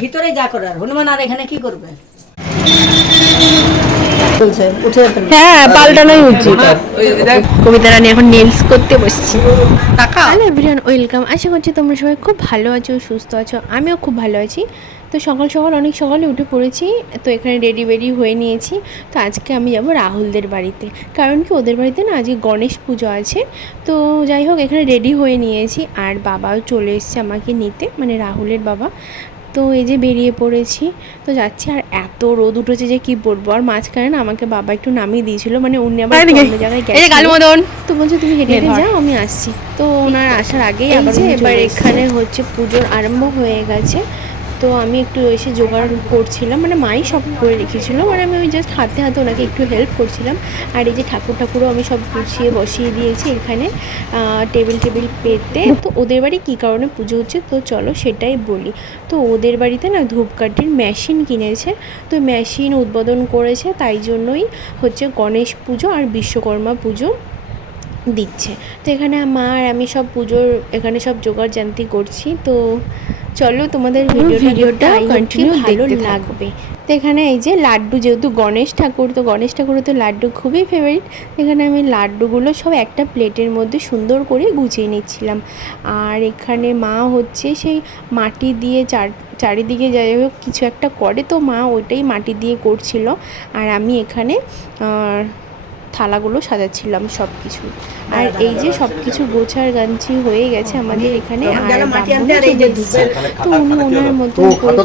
ভিতরে যা করার হনুমান আর এখানে কি করবে? চলছে উঠে ফেলবে। হ্যাঁ পাল্টানোই উচিত। কবিতা রানী এখন নেলস করতে বসছি। হ্যালো এভরিওয়ান ওয়েলকাম আশা করছি তোমরা সবাই খুব ভালো আছো সুস্থ আছো। আমিও খুব ভালো আছি। তো সকাল সকাল অনেক সকালে উঠে পড়েছি তো এখানে রেডি বেডি হয়ে নিয়েছি। তো আজকে আমি যাব রাহুলদের বাড়িতে। কারণ কি ওদের বাড়িতে না আজকে গণেশ পুজো আছে। তো যাই হোক এখানে রেডি হয়ে নিয়েছি। আর বাবাও চলে এসছে আমাকে নিতে মানে রাহুলের বাবা। তো এই যে বেরিয়ে পড়েছি তো যাচ্ছি। আর এত রোদ উঠেছে যে কি বলব? আর মাঝখানে না আমাকে বাবা একটু নামিয়ে দিয়েছিল মানে উনি আবার অন্য জায়গায় গেছে তো বলছে তুমি হেঁটে হেঁটে যাও আমি আসছি। তো ওনার আসার আগেই আবার এবার এখানে হচ্ছে পুজোর আরম্ভ হয়ে গেছে। তো আমি একটু এসে জোগাড় করছিলাম মানে মাই সব করে রেখেছিল মানে আমি ওই জাস্ট হাতে হাতে ওনাকে একটু হেল্প করছিলাম। আর এই যে ঠাকুর ঠাকুরও আমি সব গুছিয়ে বসিয়ে দিয়েছি এখানে টেবিল টেবিল পেতে। তো ওদের বাড়ি কী কারণে পুজো হচ্ছে? তো চলো সেটাই বলি। তো ওদের বাড়িতে না ধূপকাঠির মেশিন কিনেছে। তো মেশিন উদ্বোধন করেছে, তাই জন্যই হচ্ছে গণেশ পুজো আর বিশ্বকর্মা পুজো। দিচ্ছে। তো এখানে মা আর আমি সব পুজোর এখানে সব জোগাড় জানতি করছি। তো চলো তোমাদের ভিডিওটা কন্টিনিউ ভালো লাগবে। তো এখানে এই যে লাড্ডু যেহেতু গণেশ ঠাকুর তো গণেশ ঠাকুরের তো লাড্ডু খুবই ফেভারিট এখানে আমি লাড্ডুগুলো সব একটা প্লেটের মধ্যে সুন্দর করে গুছিয়ে নিচ্ছিলাম। আর এখানে মা হচ্ছে সেই মাটি দিয়ে চার চারিদিকে যাই হোক কিছু একটা করে তো মা ওইটাই মাটি দিয়ে করছিল। আর আমি এখানে থালাগুলো সাজাচ্ছিলাম সব কিছু আর এই যে সব কিছু গোছার গাঞ্চি হয়ে গেছে আমাদের এখানে। আর। তো উনি ওনার মতন করে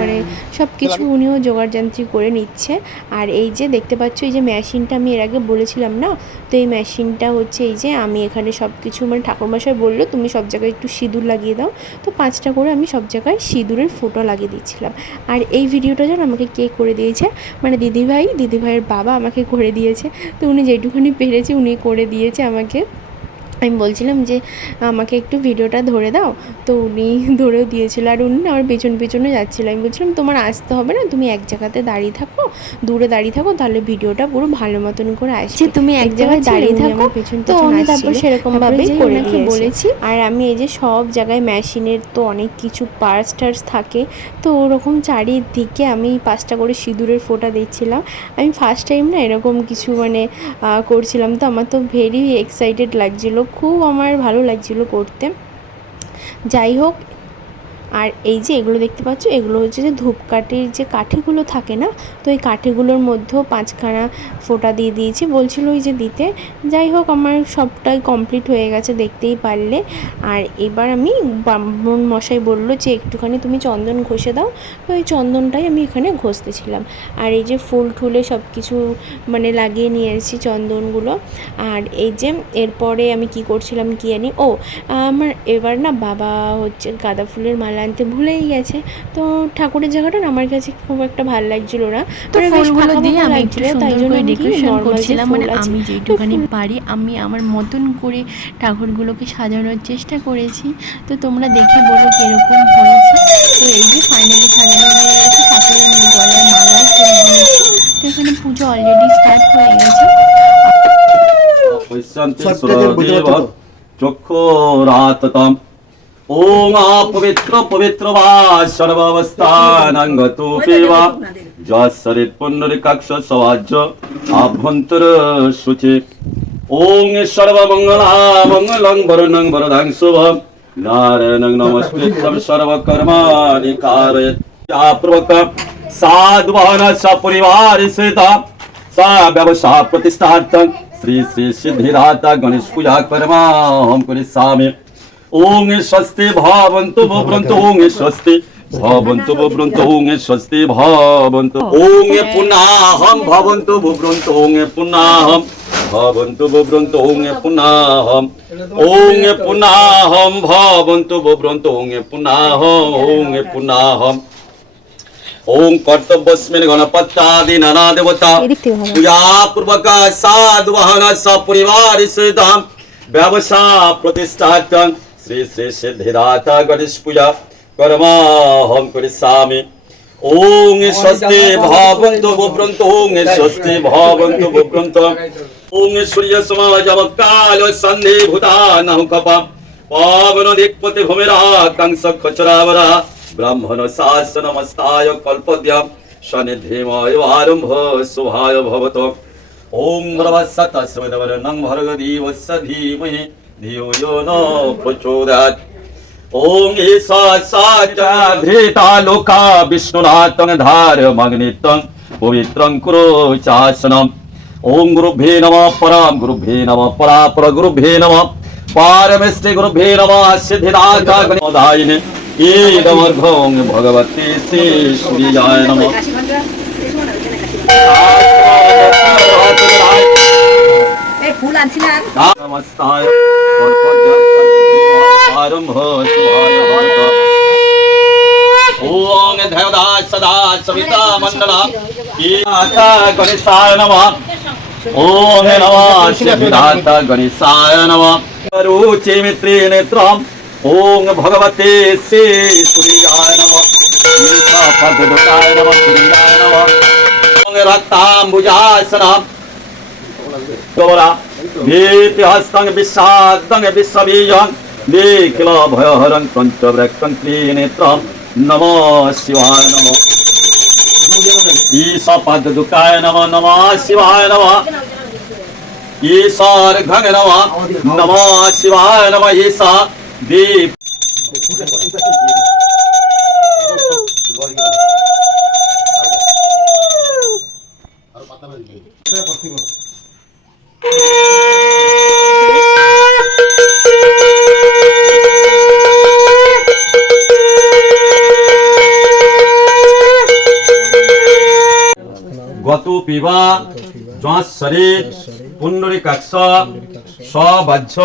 মানে সব কিছু উনিও জোগাড় যান্ত্রিক করে নিচ্ছে। আর এই যে দেখতে পাচ্ছ এই যে মেশিনটা আমি এর আগে বলেছিলাম না? তো এই মেশিনটা হচ্ছে এই যে আমি এখানে সব কিছু মানে ঠাকুরমশাই বলল তুমি সব জায়গায় একটু সিঁদুর লাগিয়ে দাও। তো পাঁচটা করে আমি সব জায়গায় সিঁদুরের ফোঁটা লাগিয়ে দিচ্ছিলাম আর এই ভিডিওটা যেন আমাকে কে করে দিয়েছে? মানে দিদিভাই দিদিভাইয়ের বাবা আমাকে করে দিয়েছে। তো উনি যেটুখানি পেরেছে উনি করে দিয়েছে আমাকে। আমি বলছিলাম যে আমাকে একটু ভিডিওটা ধরে দাও। তো উনি ধরেও দিয়েছিল। আর উনি আমার পেছন পেছনে যাচ্ছিল। আমি বলছিলাম তোমার আসতে হবে না তুমি এক জায়গাতে দাঁড়িয়ে থাকো। দূরে দাঁড়িয়ে থাকো তাহলে ভিডিওটা পুরো ভালো মতন করে আসছে তুমি এক জায়গায় দাঁড়িয়ে থাকো পেছন তো উনি তারপর সেরকম ভাবে করে বলেছি আর আমি এই যে সব জায়গায় মেশিনের তো অনেক কিছু পার্স টার্স থাকে তো ওরকম চারিদিকে আমি পাঁচটা করে সিঁদুরের ফোঁটা দিচ্ছিলাম। আমি ফার্স্ট টাইম না এরকম কিছু মানে করছিলাম। তো আমার তো ভেরি এক্সাইটেড লাগছিল। খুব আমার ভালো লাগছিল করতে। যাই হোক আর এই যে এগুলো দেখতে পাচ্ছ, এগুলো হচ্ছে যে ধূপকাঠির যে কাঠিগুলো থাকে না, তো এই কাঠিগুলোর মধ্যেও পাঁচখানা ফোঁটা দিয়ে দিয়েছি। বলছিল ওই যে দিতে। যাই হোক, আমার সবটাই কমপ্লিট হয়ে গেছে দেখতেই পারলে। আর এবার আমি ব্রাহ্মণ মশাই বলল যে, একটুখানি তুমি চন্দন ঘষে দাও। তো এই চন্দনটাই আমি এখানে ঘষতেছিলাম। আর এই যে ফুল ঠুলে সব কিছু মানে লাগিয়ে নিয়ে এসেছি চন্দনগুলো। আর এই যে এরপরে আমি কি করছিলাম কি জানি। ও, আমার এবার না বাবা হচ্ছে গাঁদা ফুলের মালা আনতে ভুলেই গেছে। তো ঠাকুরের জায়গাটা আমার কাছে খুব একটা ভালো লাগছিল না। তো মানে ফুলগুলো দিয়ে আমি একটু তাই জন্য ডেকোরেশন করছিলাম। মানে আমি পারি আমি আমার মতন করে ঠাকুরগুলোকে সাজানোর চেষ্টা করেছি। তো তোমরা দেখে বলো কীরকম হয়েছে। তো এই যে ফাইনালি সাজানো হয়ে গেছে ঠাকুরের গলায় মালাও করে তো এখানে পুজো অলরেডি স্টার্ট হয়ে গেছে। চক্ষুরাততম ওম পবিত্র পবিত্র বা সর্বাবস্থানাঙ্গতোপি বা যশ্বরিত পুণ্ডরিকাক্ষ সবাজ্য আভ্যন্তর শুচি ওং সর্বমঙ্গলা মঙ্গলং বরণং বরদাং শুভম নারায়ণং নমস্কৃত্যং সর্বকর্মাণি কারয়েৎ पूर्वक साधुवान सपरिवार सहिता सा व्यवसाय प्रतिष्ठार्थं श्री श्री सिद्धिदाता गणेश पूजा कर्मा हम करिष्यामि ओम स्वस्ति भवन्तु भवन्तु ओम स्वस्ति भवन्तु भवन्तु ओम स्वस्ति भवन्तु ओम पुनाहं भवन्तु भवन्तु ओम पुनाहं भवन्तु भवन्तु ओम पुनाहं ओम पुनाहं भवन्तु भवन्तु ओम पुनाहं ओम पुनाहं ओम कर्तव्यस्मिन् गणपत्यादि नाना देवता पूजा पूर्वक साधुवाहन सपरिवार सहितं व्यवसा प्रतिष्ठार्थं শ্রী শ্রী श्री গণেশ পূজা করমাহম कर्माहम करिष्यामि ওং স্বস্তি ভবন্ত বুভ্রন্ত, ওং স্বস্তি ভবন্ত বুভ্রন্ত। ওং সূর্য সমাজমকাল সন্ধি ভূতানহ কপাম পাবন দিকপতি ভূমিরা কংস খচরাবরা। ব্রাহ্মণ শাসন মস্তায় কল্পদ্যাম সনিধিময় আরম্ভ শুভায় ভবত। ওং ভ্রবসত সুদবর নং ভর্গ দেবস্য ধীমহি। प्रचोदयात् ॐ ईशा सा च। धृता लोका विष्णुनाथं धारमग्नितं पवित्रं कुरु चासनम् ॐ गुरुभ्ये नमः परां गुरुभ्ये नमः परापर गुरुभ्ये नमः। पारमेष्टि गुरुभ्ये नमः ईदमर्घं भगवते श्री नमः। फूल आंसी ना नमस्कार ओम देवदा सदा सविता मंडला माता गणेशाय नमः ओम नमः शिवदाता गणेशाय नमः रुचि मित्रे नेत्रम ओम भगवते श्री सूर्याय नमः पद्मदाय नमः सूर्याय नमः रक्ताम्बुजासनम् गौरा भीतिहस्तं विषादं विश्वबीजं। विकिलभयहरं पञ्चव्रक्तं त्रिनेत्रं। शिवाय नमो ईशा। दीप। পিবা যশরে পুণ্ডরিকাক্ষ সবাহ্য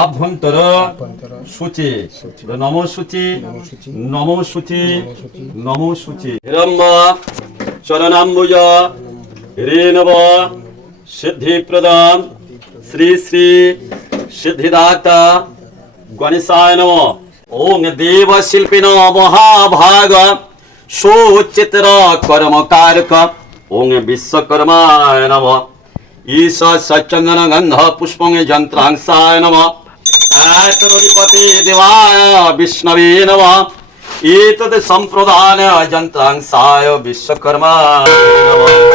আভ্যন্তর সূচি। নম সূচি নম সূচি নম সূচি হিরম্ব চরণাম্বুজ রেণব সিদ্ধিপ্রদান শ্রী শ্রী সিদ্ধিদাতা গণেশায় নম। ওং দেব শিল্পিন মহাভাগ সুচিত্র কর্মকারক। ওং বিশ্বকর্মায় নম ঈশ সচন্দন গন্ধ পুষ্পং যন্ত্রাংসায় নম এতদিপতি দেবায় বিষ্ণবে নম এতদ সম্প্রদান যন্ত্রাংসায় বিশ্বকর্মায় নম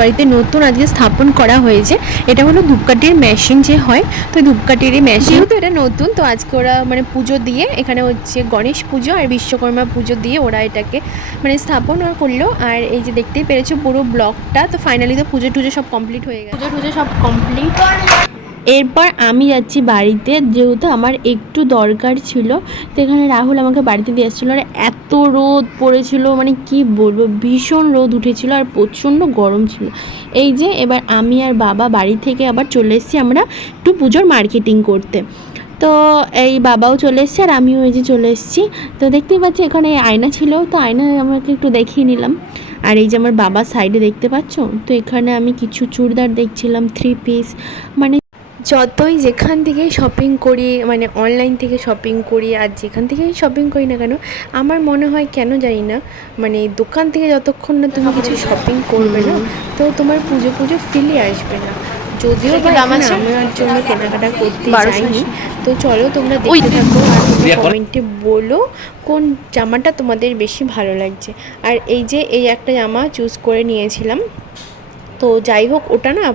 বাড়িতে নতুন আজকে স্থাপন করা হয়েছে। এটা হলো ধূপকাঠির মেশিন যে হয়। তো ধূপকাঠির এই মেশিন যেহেতু এটা নতুন তো আজকে ওরা মানে পুজো দিয়ে এখানে হচ্ছে গণেশ পুজো আর বিশ্বকর্মা পুজো দিয়ে ওরা এটাকে মানে স্থাপন করল। আর এই যে দেখতেই পেরেছ পুরো ব্লকটা তো ফাইনালি তো পুজো টুজো সব কমপ্লিট হয়ে গেছে। পুজো টুজো সব কমপ্লিট এরপর আমি যাচ্ছি বাড়িতে, যেহেতু আমার একটু দরকার ছিল, তো এখানে রাহুল আমাকে বাড়িতে দিয়ে এসেছিল আর এত রোদ পড়েছিল মানে কি বলব, ভীষণ রোদ উঠেছিল আর প্রচণ্ড গরম ছিল। এই যে এবার আমি আর বাবা বাড়ি থেকে আবার চলে এসেছি আমরা একটু পুজোর মার্কেটিং করতে। তো এই বাবাও চলে এসছে আর আমিও এই যে চলে এসেছি। তো দেখতেই পাচ্ছি এখানে আয়না ছিল, তো আয়না আমাকে একটু দেখিয়ে নিলাম। আর এই যে আমার বাবা সাইডে দেখতে পাচ্ছ, তো এখানে আমি কিছু চুড়িদার দেখছিলাম থ্রি পিস মানে যতই যেখান থেকে শপিং করি মানে অনলাইন থেকে শপিং করি আর যেখান থেকেই শপিং করি না কেন আমার মনে হয় কেন জানি না মানে দোকান থেকে যতক্ষণ না তুমি কিছু শপিং করবে না তো তোমার পুজো পুজো ফিলে আসবে না। যদিও আমার জন্য কেনাকাটা করতে যাইনি তো চলো তোমরা দেখতে থাকো আর কমেন্টে বলো কোন জামাটা তোমাদের বেশি ভালো লাগছে। আর এই যে এই একটা জামা চুজ করে নিয়েছিলাম তো যাই হোক ওটা না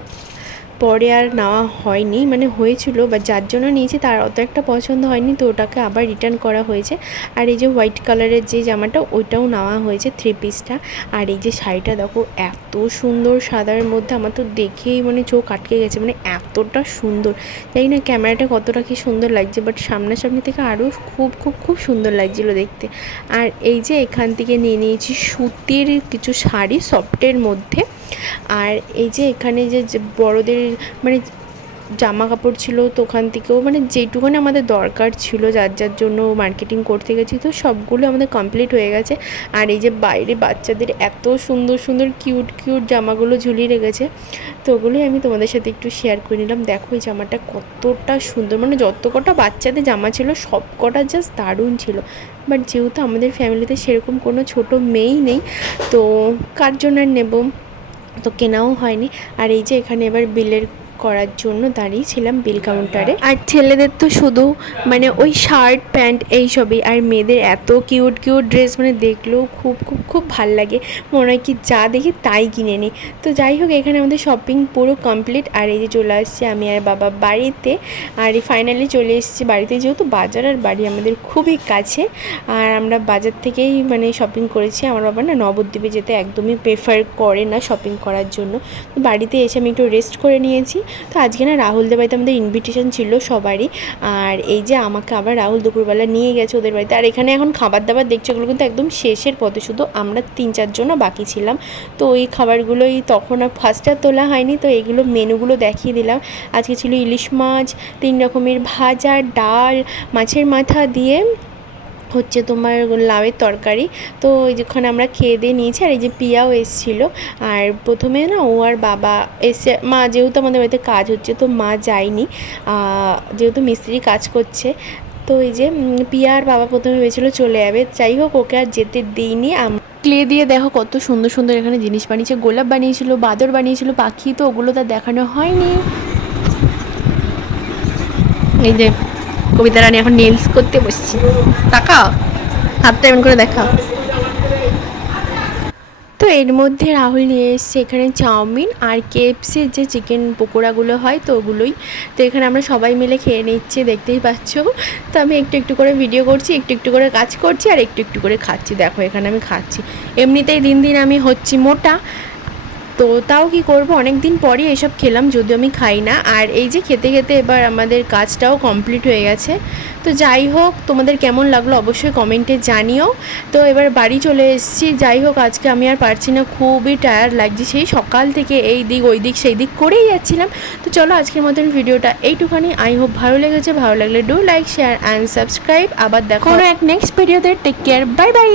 পরে আর নেওয়া হয়নি মানে হয়েছিল বা যার জন্য নিয়েছি তার অত একটা পছন্দ হয়নি, তো ওটাকে আবার রিটার্ন করা হয়েছে। আর এই যে হোয়াইট কালারের যে জামাটা, ওইটাও নেওয়া হয়েছে থ্রি পিসটা আর এই যে শাড়িটা দেখো, এত সুন্দর সাদার মধ্যে, আমার তো দেখেই মানে চোখ আটকে গেছে মানে এতটা সুন্দর। জানি না ক্যামেরাটা কতটা কি সুন্দর লাগছে বাট সামনাসামনি থেকে আরও খুব খুব খুব সুন্দর লাগছিল দেখতে। আর এই যে এখান থেকে নিয়ে নিয়েছি সুতির কিছু শাড়ি সফটের মধ্যে। আর এই যে এখানে যে যে বড়দের মানে জামা কাপড় ছিল তো ওখান থেকেও মানে যেটুকুনি আমাদের দরকার ছিল যার যার জন্য মার্কেটিং করতে গেছি, তো সবগুলো আমাদের কমপ্লিট হয়ে গেছে। আর এই যে বাইরে বাচ্চাদের এত সুন্দর সুন্দর কিউট কিউট জামাগুলো ঝুলিয়ে রেখেছে, তো ওগুলোই আমি তোমাদের সাথে একটু শেয়ার করে নিলাম। দেখো এই জামাটা কতটা সুন্দর মানে যত কটা বাচ্চাদের জামা ছিল, সব কটা জাস্ট দারুণ ছিল। বাট যেহেতু আমাদের ফ্যামিলিতে সেরকম কোনো ছোট মেয়েই নেই, তো কার জন্য আর নেব? তো কেনাও হয়নি। আর এই যে এখানে এবার বিলের করার জন্য দাঁড়িয়েছিলাম বিল কাউন্টারে আর ছেলেদের তো শুধু মানে ওই শার্ট প্যান্ট এইসবই আর মেয়েদের এত কিউট কিউট ড্রেস মানে দেখলেও খুব খুব খুব ভালো লাগে। মনে হয় কি যা দেখি তাই কিনে নিই। তো যাই হোক, এখানে আমাদের শপিং পুরো কমপ্লিট আর এই যে চলে আসছি আমি আর বাবা বাড়িতে। আর ফাইনালি চলে এসেছি বাড়িতে, যেহেতু বাজার আর বাড়ি আমাদের খুবই কাছে। আর আমরা বাজার থেকেই মানে শপিং করেছি। আমার বাবা না নবদ্বীপে যেতে একদমই প্রেফার করে না শপিং করার জন্য। তো বাড়িতে এসে আমি একটু রেস্ট করে নিয়েছি। তো আজকে না রাহুল দেব বাড়িতে আমাদের ইনভিটেশন ছিল সবারই। আর এই যে আমাকে আবার রাহুল দুপুরবেলা নিয়ে গেছে ওদের বাড়িতে। আর এখানে এখন খাবার দাবার দেখছে ওগুলো কিন্তু একদম শেষের পথে। শুধু আমরা তিন চারজনও বাকি ছিলাম। তো ওই খাবারগুলোই তখন আর ফার্স্টে আর তোলা হয়নি। তো এগুলো মেনুগুলো দেখিয়ে দিলাম। আজকে ছিল ইলিশ মাছ, তিন রকমের ভাজা, ডাল, মাছের মাথা দিয়ে হচ্ছে তোমার লাউয়ের তরকারি। তো ওই যেখানে আমরা খেয়ে দিয়ে নিয়েছি আর এই যে পিয়াও এসছিল। আর প্রথমে না ও আর বাবা এসে মা যেহেতু আমাদের বাড়িতে কাজ হচ্ছে তো মা যায়নি। যেহেতু মিস্ত্রি কাজ করছে তো এই যে পিয়া আর বাবা প্রথমে ভেবেছিলো চলে যাবে। যাই হোক ওকে আর যেতে দিইনি। আম ক্লে দিয়ে দেখো কত সুন্দর সুন্দর এখানে জিনিস বানিয়েছে। গোলাপ বানিয়েছিল বাদর বানিয়েছিল পাখি তো ওগুলো তো দেখানো হয়নি। এই যে কবিতা রানী এখন নেলস করতে বসছি। তাকাও হাতটা এমন করে দেখা। তো এর মধ্যে রাহুল নিয়ে এসছে এখানে চাউমিন আর কেএফসির যে চিকেন পকোড়াগুলো হয় তো ওগুলোই। তো এখানে আমরা সবাই মিলে খেয়ে নিচ্ছি, দেখতেই পাচ্ছ। তো আমি একটু একটু করে ভিডিও করছি, একটু একটু করে কাজ করছি আর একটু একটু করে খাচ্ছি। দেখো এখানে আমি খাচ্ছি। এমনিতেই দিন দিন আমি হচ্ছি মোটা। তো তাও কি করব? অনেক দিন পরই এসব খেলাম, যদিও আমি খাই না। আর এই যে খেতে খেতে এবার আমাদের কাজটাও কমপ্লিট হয়ে গেছে। তো যাই হোক, তোমাদের কেমন লাগল অবশ্যই কমেন্টে জানিও। তো এবার বাড়ি চলে এসেছি। যাই হোক, আজকে আমি আর পারছি না, খুবই টায়ার্ড লাগছে। সেই সকাল থেকে এই দিক, ওই দিক, সেই দিক করেই যাচ্ছিলাম। তো চলো আজকের মতন ভিডিওটা এইটুখানি। আই হোপ ভালো লেগেছে। ভালো লাগলে do like share and subscribe আবার দেখো এক নেক্সট ভিডিওতে টেক কেয়ার বাই বাই